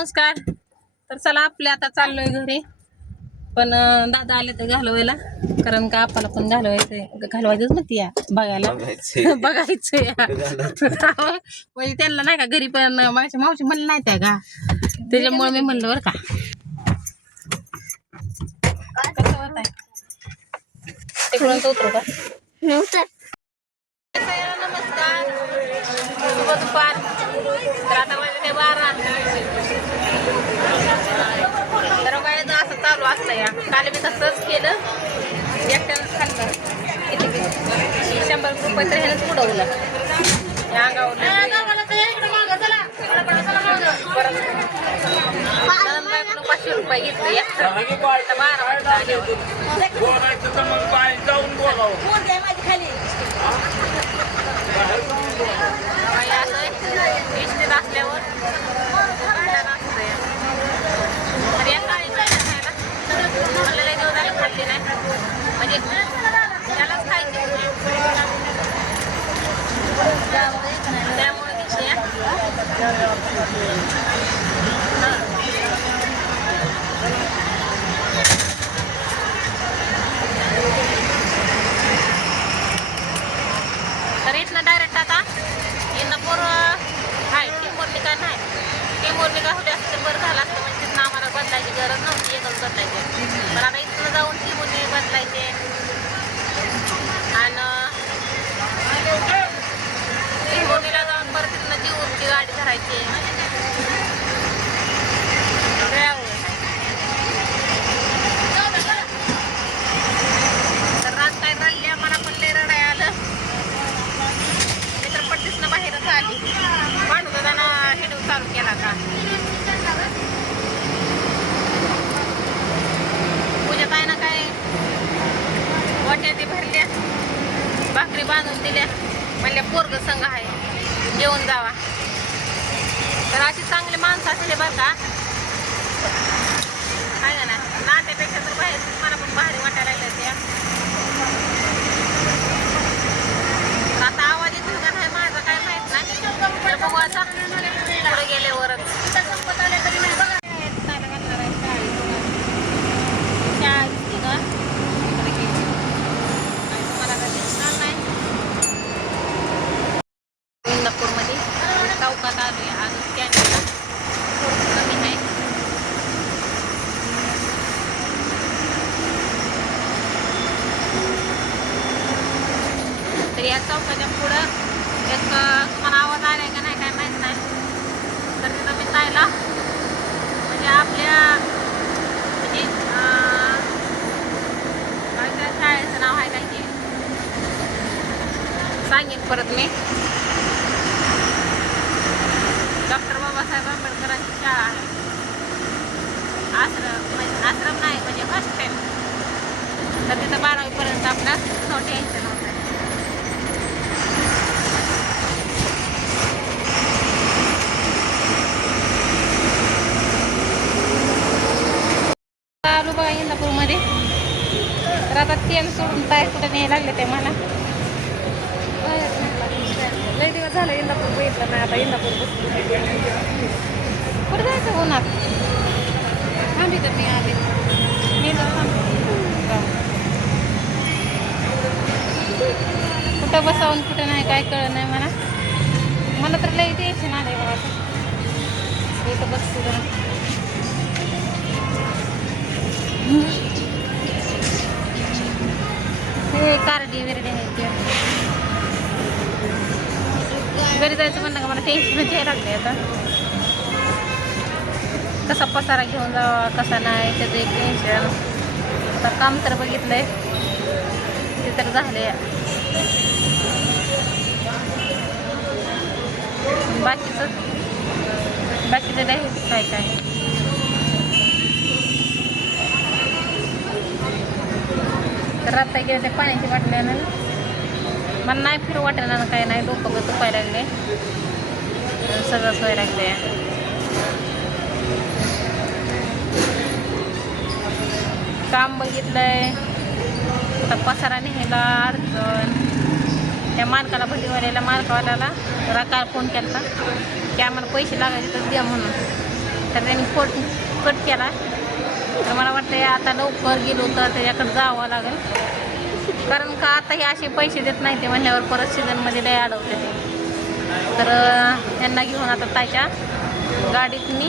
नमस्कार. तर चला आपले आता चाललोय घरी, पण दादा आले तर घालवायला, कारण का आपल्याला पण घालवायचंच म्हणते या बघायला बघायचं म्हणजे त्यांना नाही का घरी, पण माझ्या मावशी म्हणलं नाही त्या का, त्याच्यामुळे मी म्हणलं बरं का. कसं होत आहे तिकडून उतरू का? नमस्कार, शुभ दुपार. तर आता वाजले ते 12. तर काय असं चालू असतं या. काल मी तसंच केलं, एकट्यानंच खाल्लं. किती 100 रुपये तर ह्यानंच उडवलं या अंगावर. परत 500 रुपये घेतले एकटं. 12 वाजता आल्यावर इष्टीत असल्यावर खाल्ली नाही म्हणजे त्यालाच खायची, त्यामुळे तर इथनं डायरेक्ट आता इंदापूर आहे. टीमवरली काय नाही, टीमवरली काय होते असतं तर बरं झालं असतं, म्हणजे तिथनं आम्हाला बदलायची गरज नव्हती, एकच बदलायची. पण आता इथनं जाऊन टीमवरली बदलायचे आणि टीमवरलीला जाऊन परत तिथनं जीवनची गाडी धरायची. तर रात काय रडली, मला पण लय रडाय आलं. मी तर पट्टीसनं बाहेरच आली. पांडू दादानं हिडू चालू केला का. पूजा काय ना काय वाट्या ते भरल्या, भाकरी बांधून दिल्या, म्हणल्या पोरग संघ आहे जेवण जावा. तर अशी चांगली माणसं असले बरं का, काय का ना नाट्यापेक्षा तर बाहेर मला पण भारी वाटायला लागल्या त्या. आता आवाज येतो का नाही माझा काय माहित नाही, तर बघू आता पुढे गेल्यावरच. इंदापूरमध्ये चौकात आलोय अजून कॅमेरा कमी आहे. तर या चौकाच्या पुढं एक तुम्हाला आवाज आलाय का नाही काय माहित नाही, तर तिथं मी ताईला म्हणजे आपल्या म्हणजे काय त्या शाळेचं नाव आहे काय की सांगेन परत मी. डॉक्टर बाबासाहेब आंबेडकरांची शाळा आहे, आश्रम नाही म्हणजे हॉस्टेल. तर तिथं 12वीपर्यंत आपल्याला नोट यायचं नव्हतं. चालू बघा इंदापूरमध्ये. तर आता तेल सोडून काय कुठे न्यायला लागले ते मला लय दिवस झालं इंदापूर बघितलं नाही. आता इंदापूर कुठं जायचं उन्हात थांबी तर मी आले मी तर कुठं बसावून कुठं नाही काय कळलं नाही मला तर लई टेन्शन आलंय बाबा. आता इथं बसते जरा हे कारडी विरडी आहे ते घरी जायचं म्हणलं का मला टेन्शनच यायला लागले. आता कसा पसारा घेऊन जावा कसा नाही त्याचं एक टेन्शन. आता काम तर बघितलंय ते तर झाले, बाकीचं नाही काय काय. तर आता गेलं ते पाण्याची बाटल्यानं मला नाही फिरू वाटेल ना काय नाही, डोकं दुखायला लागले, सगळं सोय लागले. काम बघितलंय आता पसारा नेला अडचण. त्या मालकाला भटीवाल्याला मालकावाल्याला काल फोन केला की आम्हाला पैसे लागायचे तर द्या म्हणून. तर त्यांनी कट केला. तर मला वाटतं आता लवकर गेलो तर त्याच्याकडे जावं लागेल, कारण का आता हे असे पैसे देत नाही ते म्हणल्यावर परत सीझनमध्ये लय अडवते ते. तर त्यांना घेऊन आता ताईच्या गाडीत मी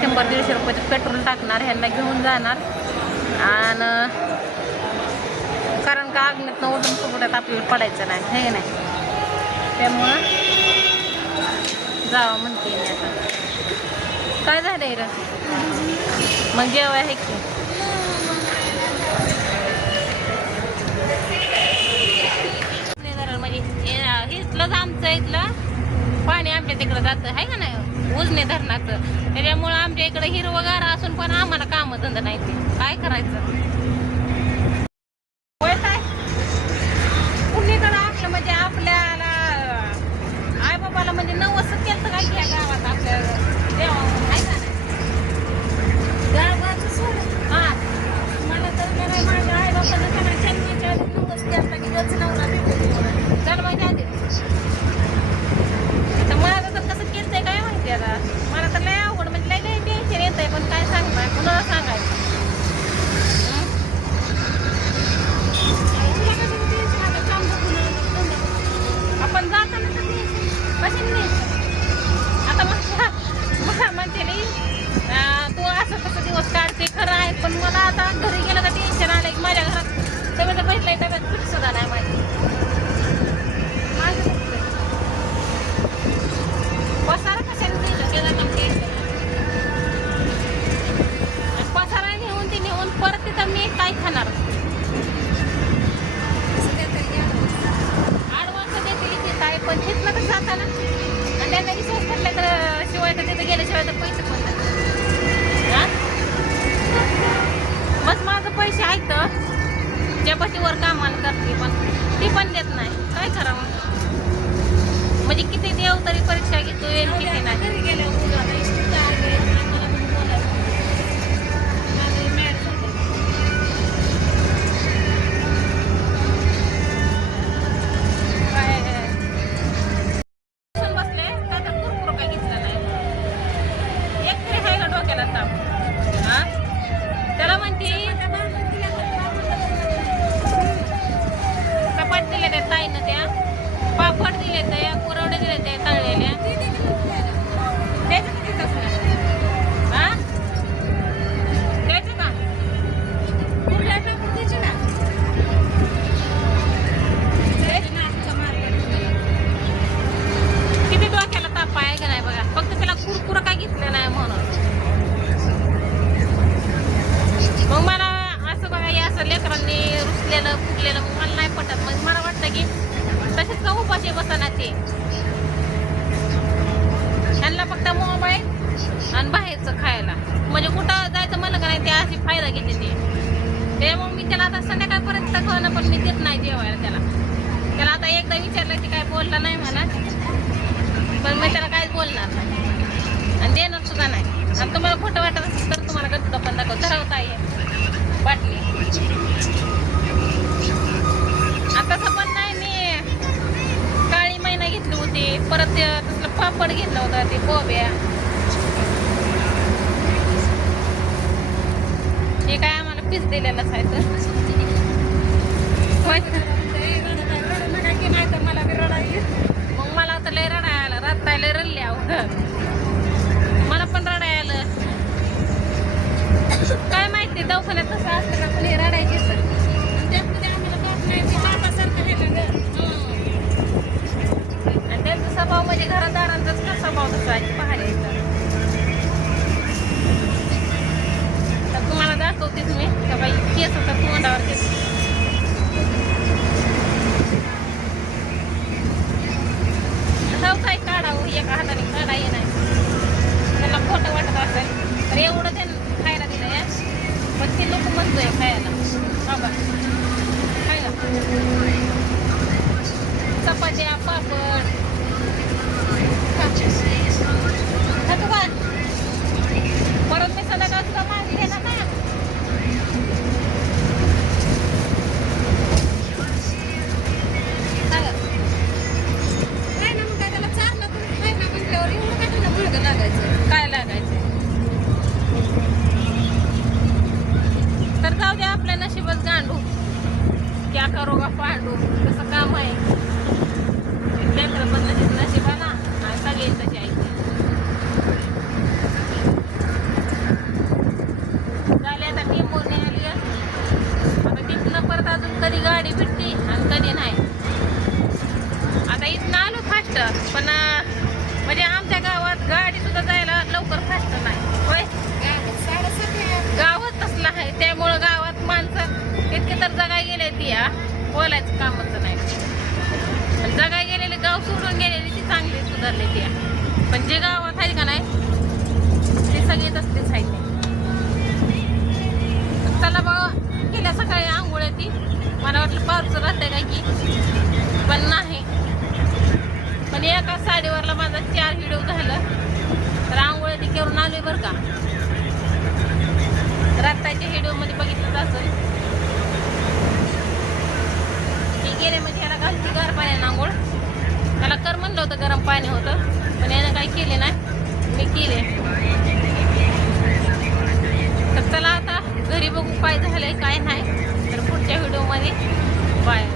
100-150 रुपयाचं पेट्रोल टाकणार, ह्यांना घेऊन जाणार. आणि कारण का आग्नेतनं ओढून फुकट्यात आपल्याला पडायचं नाही, हे नाही, त्यामुळं जावं म्हणते मी आता. काय झालंय रे मग जेव्हा आहे की म्हणजे इथलंच आमचं इथलं पाणी आमच्या तिकडं जातं आहे का नाही उजने धरणाचं, त्याच्यामुळं आमच्या इकडे हिरवगार असून पण आम्हाला कामं धंदा नाही, ते काय करायचं. कुणीकडं आपलं म्हणजे आपल्याला आई बाबाला म्हणजे नवस केलं काय घ्या गावात आपल्या देवा आहे का नाही गावाचं सोड. हा मला तर काय माझ्या आई बाबाला त्यांना जन्माच्या आधी नवस केला की गच नवरा भेटतो जन्माच्या आधी. तर मला तर कसं केलंय काय माहिती आता, मला तर लय आवड म्हणजे लय लय टेन्शन येत आहे, पण काय सांगताय कुणाला सांगायचं. आपण जाताना तर कशी नाही आता मला म्हणते तू असं कसं दिवस काढते खरं आहे, पण मला आता घरी गेलं का टेन्शन आलं की माझ्या घरात तब्येत बसलाय, तब्येत पीठ सुद्धा नाही माझी. माझं पसारा कशाने दिलं ते जातं टेन्शन, पसारा नेऊन परत तिथं मी काय खाणार. पण तिथलं तर जाताना आणि त्यांना विश्वास पडला तर शिवाय तर तिथं गेल्याशिवाय तर पैसे पण हां मग माझं पैसे आहेत ज्या पशीवर कामाला करते पण ती पण देत नाही, काय करावं. म्हणजे किती देव तरी परीक्षा घेतोय किती नाही. त्यांना फक्त मोबाईल आणि बाहेरचं खायला, म्हणजे कुठं जायचं म्हणलं का नाही ते अशी फायदा घेते ते मग मी त्याला आता संध्याकाळपर्यंत दाखवणं, पण मी देत नाही जेवायला त्याला आता एकदा विचारलं की काय बोलला नाही मला, पण मी त्याला काहीच बोलणार नाही आणि देणार सुद्धा नाही. आणि तुम्हाला खोटं वाटत असेल तर तुम्हाला गप्पा पण दाखव ठरवता येईल बाटली. आता तसं पण नाही, मी काळी महिना घेतली होती, परत तसलं पापड घेतलं होतं ते बोब्या, हे काय आम्हाला पीस दिलेलंच आहे तर नाही तर मला बी रडाय, मग मला तर लय रडायला रडतायला रडले अवघं, मला पण रडायला काय माहिती दवाखान्यात तसं असतं का कुणी रडायची सर त्यामध्ये आम्हाला कळत नाही ते बाबासारखं हे ना आणि त्यांचा स्वभाव म्हणजे घरादारांचाच का स्वभाव तसा आहे पाहायला येतं. तर तुम्हाला दाखवते तुम्ही का बाई केस होता तोंडावर केस बरं का, रात्रीच्या व्हिडिओमध्ये बघितलं असेल. मी गेले म्हणजे ह्याला घालती गार पाण्यानं आंघोळ. त्याला कर म्हणलं होतं गरम पाणी होतं, पण यानं काही केले नाही, मी केले. तर चला आता घरी बघू काय झालंय काय नाही. तर पुढच्या व्हिडिओमध्ये बाय.